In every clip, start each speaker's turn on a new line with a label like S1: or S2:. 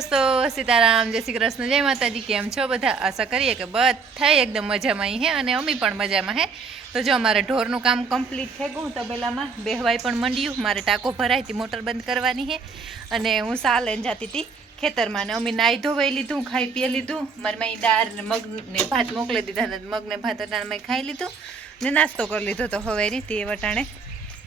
S1: દોસ્તો, સીતારામ, જય શ્રી કૃષ્ણ, જય માતાજી, કેમ છો બધા? આશા કરીએ કે બધા એકદમ મજામાં અહીં હે અને અમે પણ મજામાં હે. તો જો અમારે ઢોરનું કામ કમ્પ્લીટ થઈ ગયું તબેલામાં બેહવાય પણ મંડ્યું. મારે ટાંકો ભરાય હતી, મોટર બંધ કરવાની હે. અને હું સા લઈને જતી હતી ખેતરમાં ને અમે નાહી ધોવાઈ લીધું, ખાઈ પીએ લીધું. મારી માઈ દાળ ને મગ ને ભાત મોકલી દીધા મગ ને ભાત અટાણે મેં ખાઈ લીધું ને નાસ્તો કરી લીધો તો હવે રીતે વટાણે.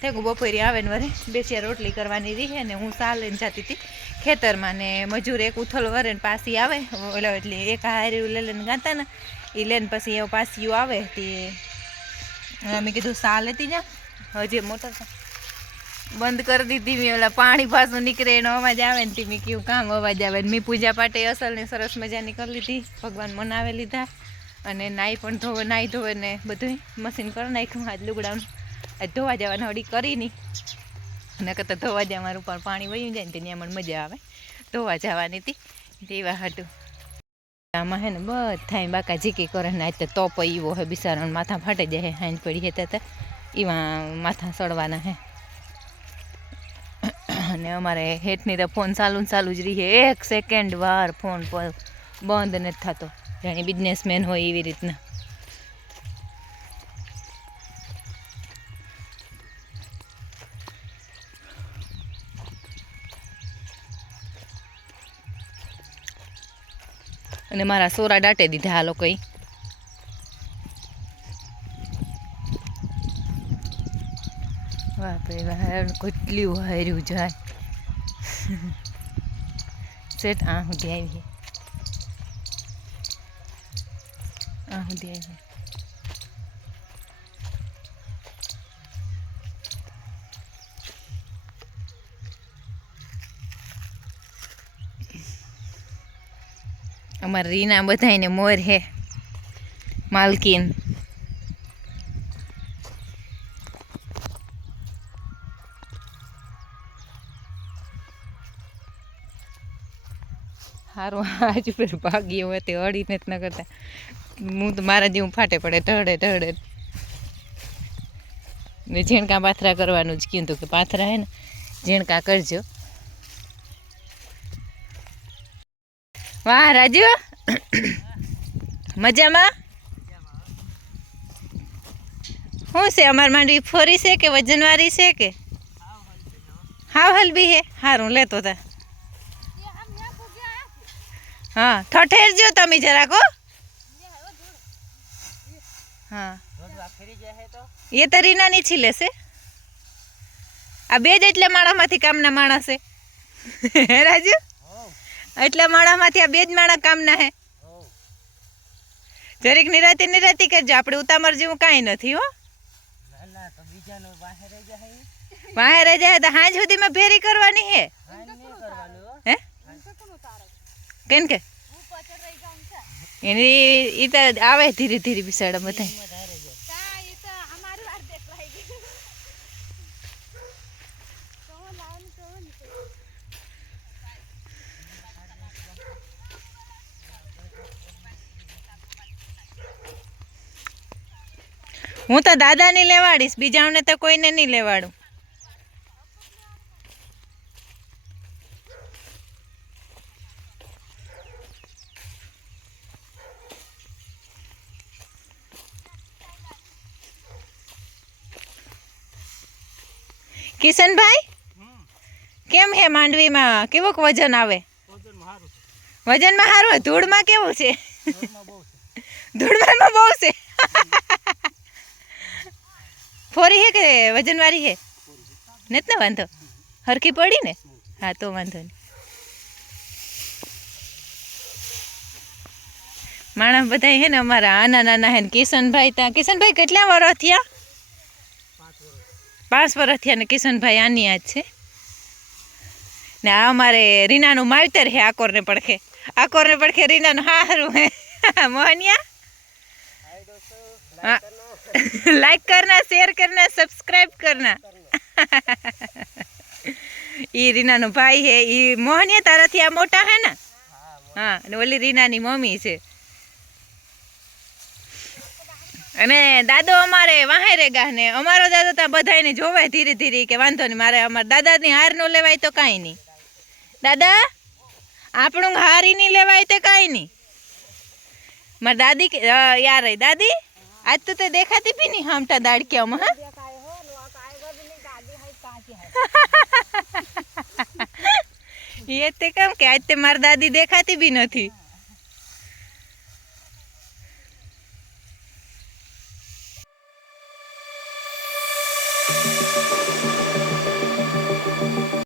S1: થેગું બપોરે આવે ને વરે બેસિયા રોટલી કરવાની રહી અને હું સા લઈને જતી હતી. ખેતરમાં ને મજૂર એક ઉથલ વરે ને પાછી આવે. ઓલો એટલે એક હારી લઈ લઈને ગાતા ને એ લઈને પછી એવું પાછું આવે તે મેં કીધું સાલ હતી જા હજી મોટર બંધ કરી દીધી મેં, ઓલા પાણી પાછું નીકળે એનો અવાજ આવે ને તે, મેં કયું કામ અવાજ આવે ને, મેં પૂજા પાટે અસલ ને સરસ મજાની કરી લીધી, ભગવાન મનાવે લીધા, અને નાઈ પણ ધોવે, નાઈ ધોવે ને બધું મશીન કરી નાખ્યું આજ લુગડાનું. આજ ધોવા જવાનું હળી કરી નહીં. અને તો ધોવા જાય મારું પણ પાણી વયું જાય ને તેની મને મજા આવે. ધોવા જવાની હતી. તેવા હતું. આમાં હે ને બધા બાકા જીકી કરે ને આજ તો તોપ એવો હે, બિચારાને માથા ફાટે જાય હાંજ પડી હતા તો. એમાં માથા સડવાના હે. અને અમારે હેઠની તો ફોન ચાલુ ને ચાલુ જ રહીએ એક સેકન્ડ વાર ફોન પર બંધ નથી થતો. જાણે બિઝનેસમેન હોય એવી રીતના. અને મારા સોરા દાટે દીધા આ લોકોએ બાપરે વાહ કેટલું હાર્યું જાય. સેટ આ સુધી આવી આ સુધી આવી અમારે રીના બધાયને મોર હે. માલકીન. સારું આજ પર ભાગ્ય હોય તે અડીને જ ન કરતા. હું તો મારા જેવું ફાટે પડે, ઢળે ઢળે. ને ઝીણકા પાથરા કરવાનું જ કીધું કે પાથરા હે ને ઝીણકા કરજો. વાહ, રાજુ. મજામાં? શું છે, અમાર માંડવી ફોરી છે કે વજનવાળી છે કે? હાવ હલબી હે. સારું લેતો તા હા ઠઠેરજો તમે જરાક, હો. એ તો રીનાની છી. લેશે આ બે જ એટલે માણામાંથી કામના માણસ છે. રાજુ? એટલે માણામાંથી આ બે જ માણા કામના હે. જરીક નિરાતી નિરાતી કરજો આપણે ઉતામર જેવું કાંઈ નથી હો. વાહે રહી જાય. તો હાંજ સુધીમાં ફેરી કરવાની હે? હે. કેમ કે? એની ઈ તો આવે ધીરે ધીરે બિસાડા બધા હું તો દાદાની લેવાડીશ બીજાઓને તો કોઈને નહીં લેવાડું. કિશનભાઈ? કેમ હે માંડવીમાં? કેવોક વજન આવે? વજનમાં સારું ધૂળમાં કેવું છે. ધૂળમાં બહુ છે. ફોરી હે કે વજનવાળી હે? નથી ને વાંધો? હરખી પડી ને? હા, તો વાંધો નહીં. માણસ બધા હે ને અમારા આના નાના હે ને કિશનભાઈ ત્યાં. કિશનભાઈ કેટલા વર્ષ થયા? પાંચ વર્ષ થયા ને કિશનભાઈ આની આજ છે? ને આ અમારે રીનાનું માવતર હે, આકોરને પડખે. આકોરને પડખે રીનાનું હારું હે. મોહનિયા? लाइक करना शेयर करना सब्सक्राइब करना ઈ રીનાનો ભાઈ હે ઈ મોહનિયા તારાથી આ મોટા હે ને હા અને ઓલી રીનાની મમ્મી છે અને દાદો અમારે વાહે રેગા ને અમારો દાદો ત્યાં બધાને જોવાય ધીરે ધીરે કે વાંધો નહીં મારે અમારા દાદાની હાર નો લેવાય તો કાંઈ નહીં દાદા આપણું હારી નહીં લેવાય તે કાંઈ નહીં મારી દાદી કે અ, એ દાદી આજ તો તે દેખાતી બી નહીં હામટા દાડક્યામાં, હા? એ તે કેમ કે આજ તે મારી દાદી દેખાતી બી નથી.